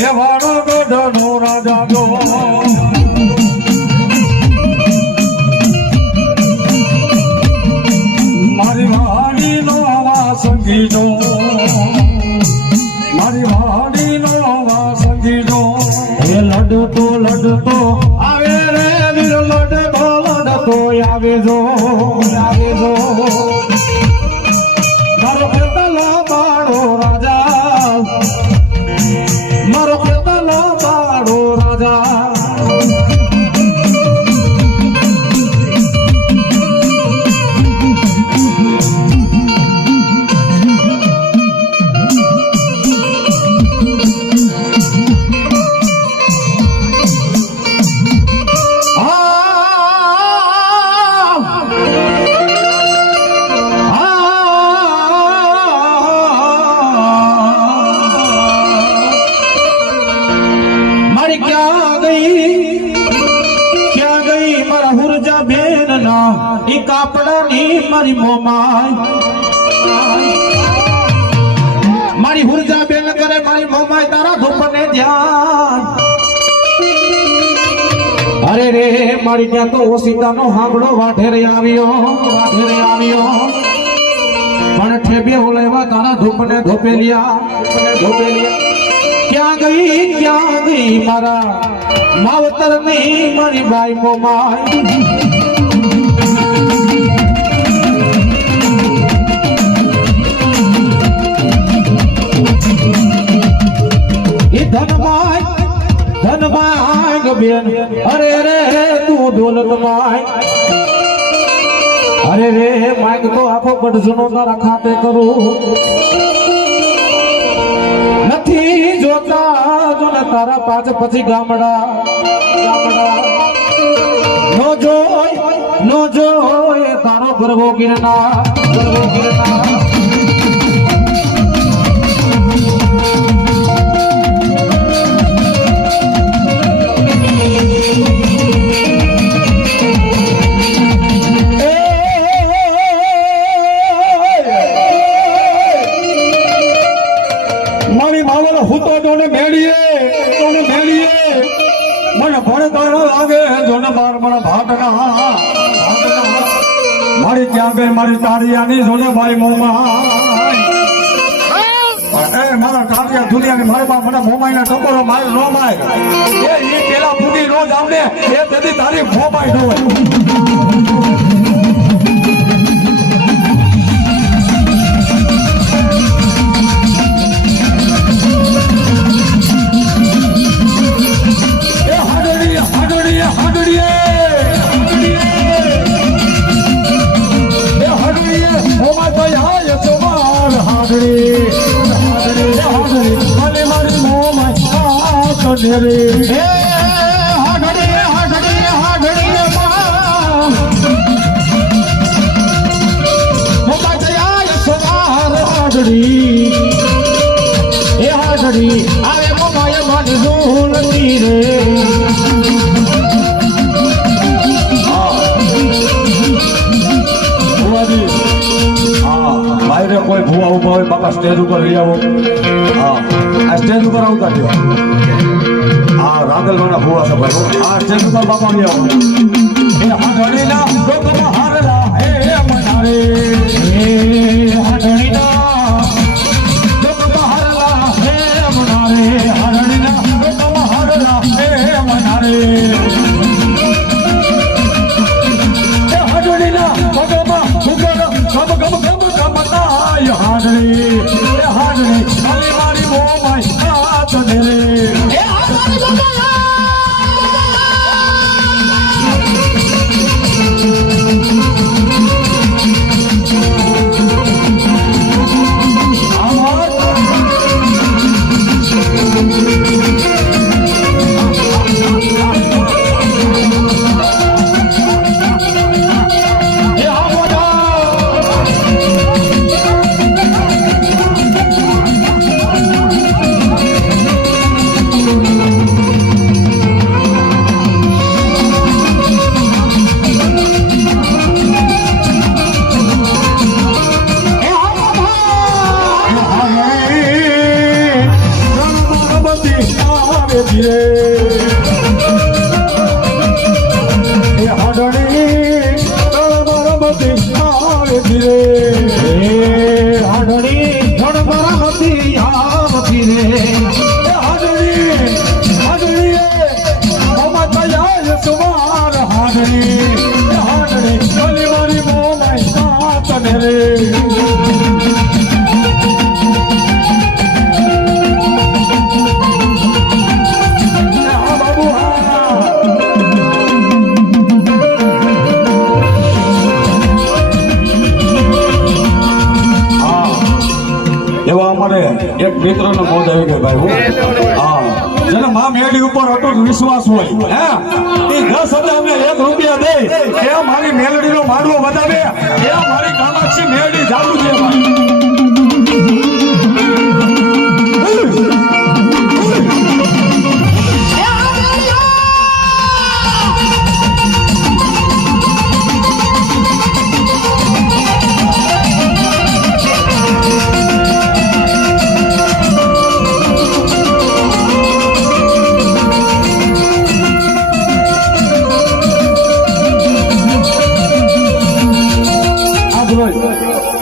મેવાડો ગઢનો રાજા go મારી વાડી નો આવા સંગીતો મારી વાડી નો આવા લડતો લડતો આવે રે લડતો લડતો આવે જો આવે જો મારી ઈ કાપડાની મારી મોમાય મારી હુરજા બેન કરે, મારી મોમાય તારા ધૂપને ધ્યાન. અરે રે, મારી ત્યાં તો ઓસિતાનો હાંભળો વાઢેરે આવ્યો વાઢેરે આવ્યો. પણ ઠેબે ઓલેવા તારા ધૂપને ધોપેલિયા ધોપેલિયા ક્યાં ગઈ ક્યાં ગઈ મારા માવતરની મારી બાઈ મોમાય બેન અરે રે તું દોલત માય. અરે, રે માગ તો આપો ગઢજનો તારા ખાતે કરું. નથી જોતા જો ને તારા પાછ પછી ગામડા. ગામડા. નો જોય નો જોય, તારો ગરવો ગિરના ગરવો ગિરનાર. મારી બે મારી તાળિયાની જોને ભાઈ મોમાં એ મારા ટાટિયા દુનિયાની મારી બાપ મને મોમાઈના ટકોરો મારે, નો માય એ પેલા ફૂટી નો જાવ એ તેથી તારી મોમાઈ ન હોય સવાર હાડડી એ હાડડી આવે મોમાય મારી ઝૂલતી રે ભુવાજી હા બાયરે કોઈ ભુવા ઊભા હોય બાપા સ્ટેજ ઉપર લઈ આવો હા આ સ્ટેજ ઉપર આવતા થયો હા રાંદલવાના ભુવા છે ભાઈ આ સ્ટેજ ઉપર બાપા લઈ આવો એ હાડડીના ડોકમાં હારલા હે મનારે એ હાડડીના આપે છીએ હાડણી બરાબતી આવે ધીરે હાડણી ધણ બરાબતી આવતી રે હાડણી હાડણી મોમા તૈયાર સુમાર હાડણી હાડણી ગલી મારી મોમા તને રે એવા અમારે એક મિત્રનો બોધ આવી ગયો ભાઈ જેને મા મેળી ઉપર અટૂટ વિશ્વાસ હોય, હે? એ દસ હજાર ને એક રૂપિયા દે એ મારી મેલડીનો માંડવો વધાવે એ મારી કામાક્ષી મેલડી જાદુ છે.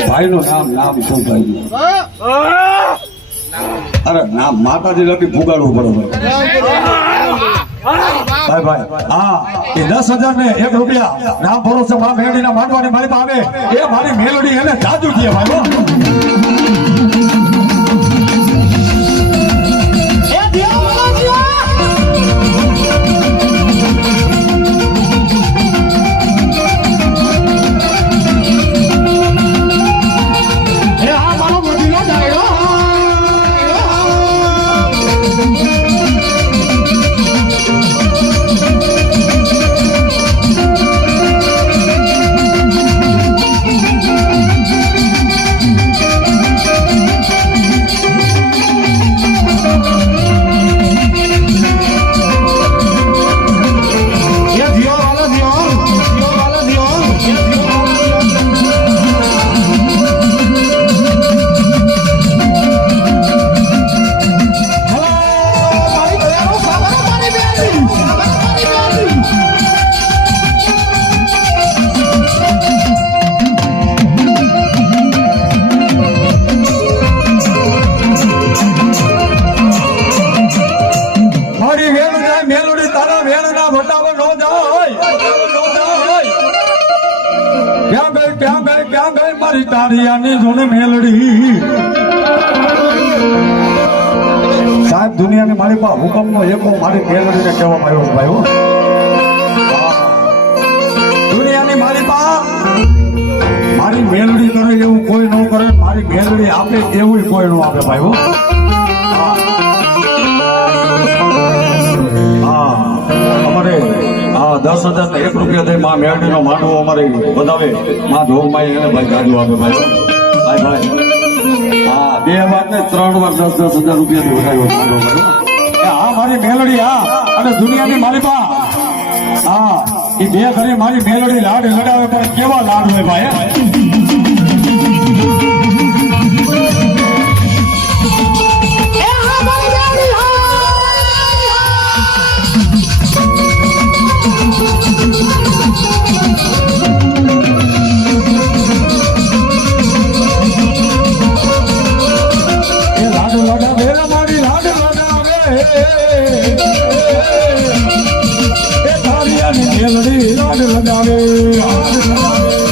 ભાઈનું નામ નામ શું ભાઈ અરે, નામ માતાજી લખી ફુગાડવું પડે ભાઈ. ભાઈ હા, એ દસ હજાર ને એક રૂપિયા. નામ ભરોસે મા મેળવીને માંડવાની મારી પાસે એ મારી મેલડી એને જાદુ છે ભાઈ તારિયાની જોને મેલડી. સાહેબ, દુનિયાની મારી પાસે હુકમનો એકો મારી મેલડીને કહેવા આવ્યો છે ભાઈઓ દુનિયાની મારી પાસે મારી મેલડી કરે એવું કોઈ ન કરે, મારી મેલડી આપે એવું કોઈ ન આપે ભાઈ દસ હજાર એક રૂપિયા થઈ માં મેળવીનો માંડવો અમારે વધાવે. માં ધોગમાં એને ભાઈ ગાડું આપે ભાઈ. ભાઈ ભાઈ. હા, બે વાર ને ત્રણ વાર દસ દસ હજાર રૂપિયાથી વધાર્યો માંડવો હા મારી મેલડી, હા. અને દુનિયાની મારી પા હા એ બે ઘરે મારી મેલડી લાડ લડાવે, પણ કેવા લાડ હોય ભાઈ એ તારિયાની મેલડી લાડ લડાવે લાડ લડાવે એ